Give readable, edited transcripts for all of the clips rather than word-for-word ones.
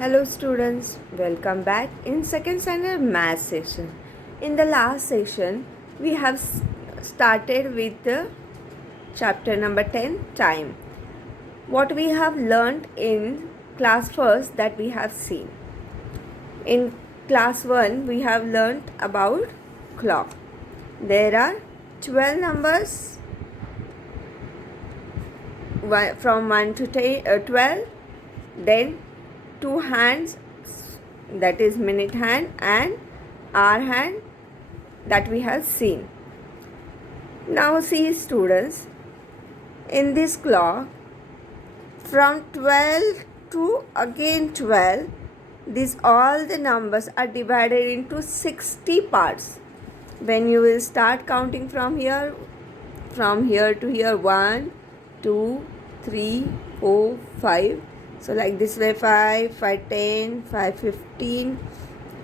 Hello students, welcome back in second standard math section. In the last section, we have started with the chapter number 10, time. What we have learned in class first that we have seen. In class 1, we have learned about clock. There are 12 numbers from 1 to 12, then two hands, that is minute hand and hour hand, that we have seen. Now see students, in this clock from 12 to again 12, these all the numbers are divided into 60 parts. When you will start counting from here to here, 1 2 3 4 5. So like this way, 5, 5, 10, 5, 15,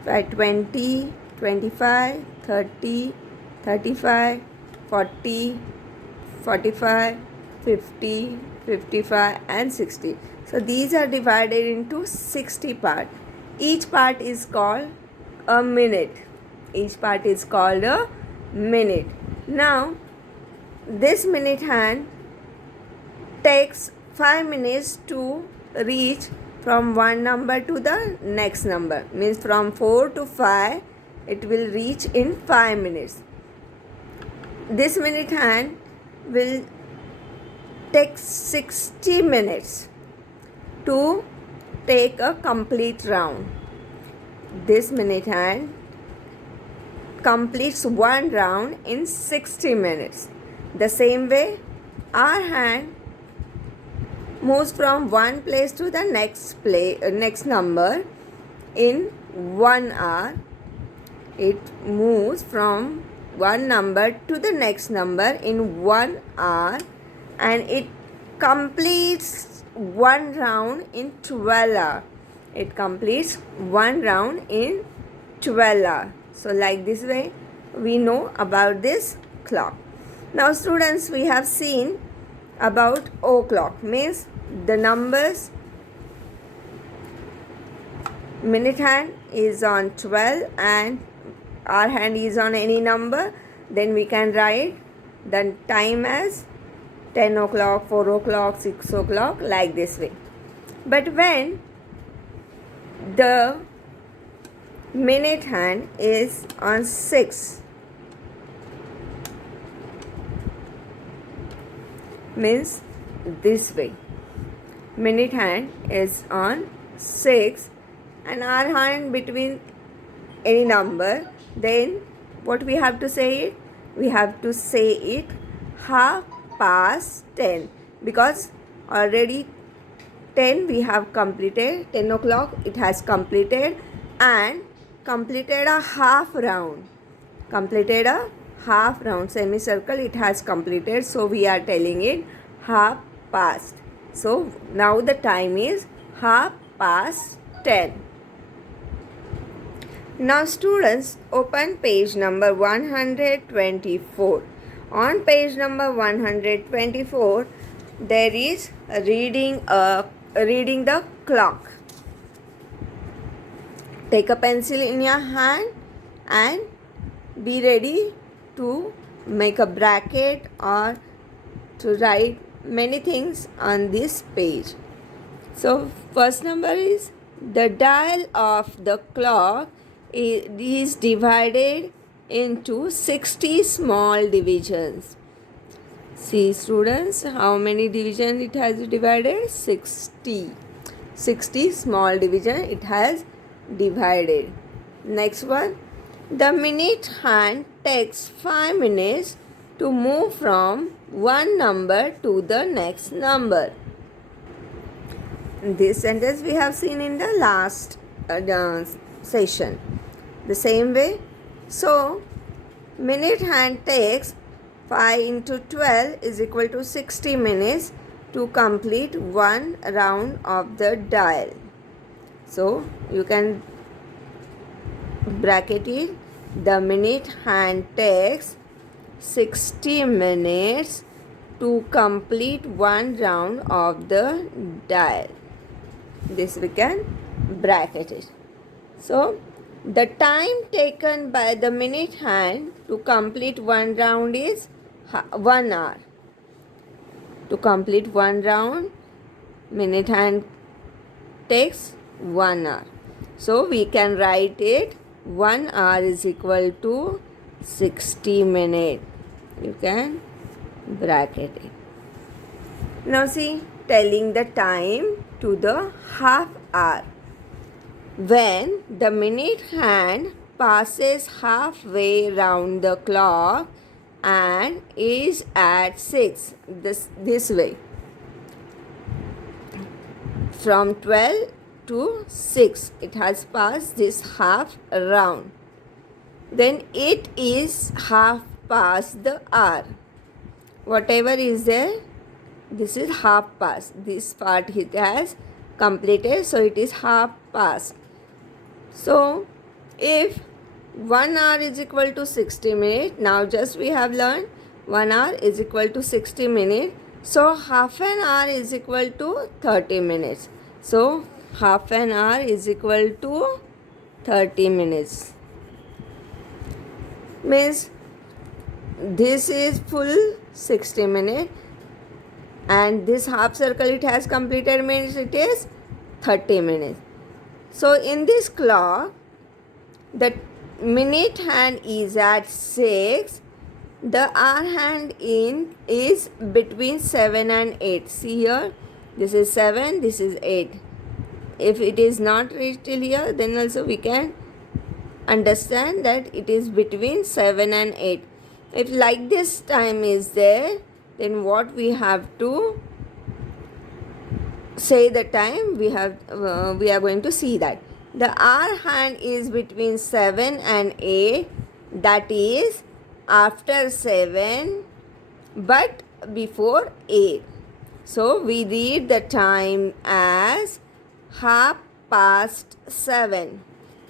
5, 20, 25, 30, 35, 40, 45, 50, 55 and 60. So these are divided into 60 parts. Each part is called a minute. Each part is called a minute. Now this minute hand takes 5 minutes to reach from one number to the next number. Means from 4 to 5 it will reach in 5 minutes. This minute hand will take 60 minutes to take a complete round. This minute hand completes one round in 60 minutes. The same way, our hand moves from one place to the next number in 1 hour. It moves from one number to the next number in 1 hour, and it completes one round in 12 hours. It completes one round in 12 hours. So like this way we know about this clock. Now students, we have seen about o'clock, means the numbers. Minute hand is on 12 and our hand is on any number. Then we can write the time as 10 o'clock, 4 o'clock, 6 o'clock, like this way. But when the minute hand is on 6, means this way. Minute hand is on 6 and our hand between any number. Then what we have to say it? We have to say it 10:30, because already 10 we have completed. 10 o'clock it has completed and completed a half round. Completed a half round, semicircle it has completed. So we are telling it half past. So now the time is 10:30. Now students, open page number 124. On page number 124, there is reading the clock. Take a pencil in your hand and be ready to make a bracket or to write many things on this page. So first number is, the dial of the clock is divided into 60 small divisions. See students, how many divisions it has divided? 60. 60 small division it has divided. Next one, the minute hand takes 5 minutes to move from one number to the next number. This sentence we have seen in the last session. The same way, so minute hand takes 5 into 12 is equal to 60 minutes to complete one round of the dial. So you can bracket it. The minute hand takes 60 minutes to complete one round of the dial. This we can bracket it. So the time taken by the minute hand to complete one round is 1 hour. To complete one round, minute hand takes 1 hour. So we can write it 1 hour is equal to 60 minutes. You can bracket it. Now see, telling the time to the half hour. When the minute hand passes halfway round the clock and is at 6, this way, from 12 to 6, it has passed this half round, then it is half past the hour. Whatever is there, this is half past. This part it has completed, so it is half past. So if 1 hour is equal to 60 minutes, now just we have learned 1 hour is equal to 60 minutes. So half an hour is equal to 30 minutes. So half an hour is equal to 30 minutes. Means this is full 60 minutes and this half circle it has completed means it is 30 minutes. So in this clock, the minute hand is at 6, the hour hand is between 7 and 8. See here, this is 7, this is 8. If it is not reached till here, then also we can understand that it is between 7 and 8. If like this time is there, then what we have to say the time, we are going to see that the hour hand is between 7 and 8, that is after 7 but before 8. So we read the time as half past 7.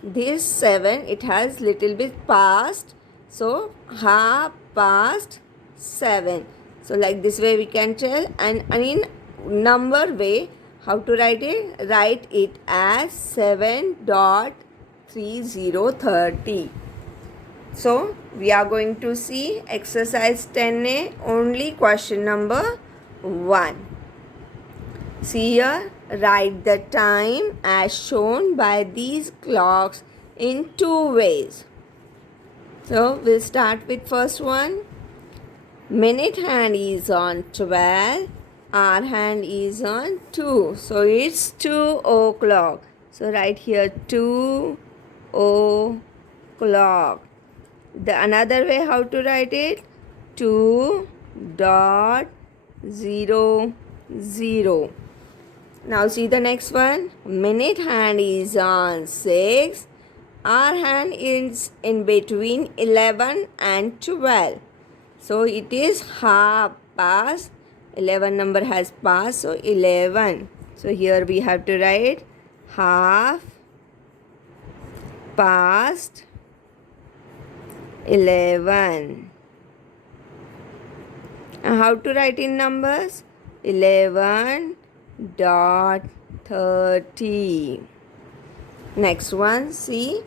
This 7 it has little bit passed, so half past 7. So like this way we can tell, and in number way, how to write it? Write it as 7.3030. So we are going to see exercise 10A, only question number 1. See here, write the time as shown by these clocks in 2 ways. So we'll start with first one. Minute hand is on 12, hour hand is on 2. So it's 2 o'clock. So write here 2 o'clock. The another way how to write it? 2.00. Now see the next one. Minute hand is on 6. Hour hand is in between 11 and 12. So it is half past. 11 number has passed, so 11. So here we have to write half past 11. And how to write in numbers? 11.30. Next one, see.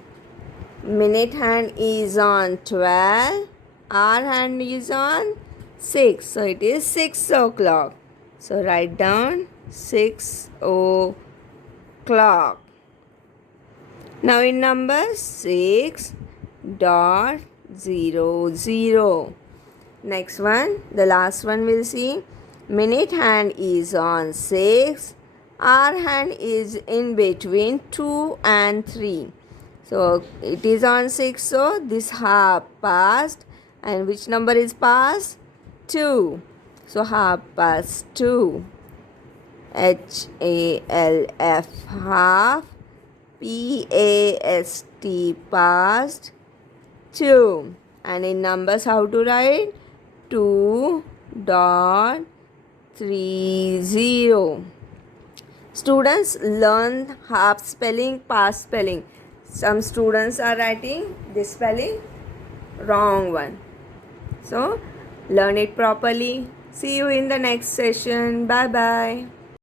Minute hand is on 12. Hour hand is on 6. So it is 6 o'clock. So write down 6 o'clock. Now in numbers 6.00. Next one, the last one we'll see. Minute hand is on 6. Hour hand is in between 2 and 3. So it is on 6. So this half past. And which number is past? 2. So half past 2. HALF, half. PAST, past 2. And in numbers how to write? 2.30. Students learn half spelling, past spelling. Some students are writing this spelling wrong one. So learn it properly. See you in the next session. Bye bye.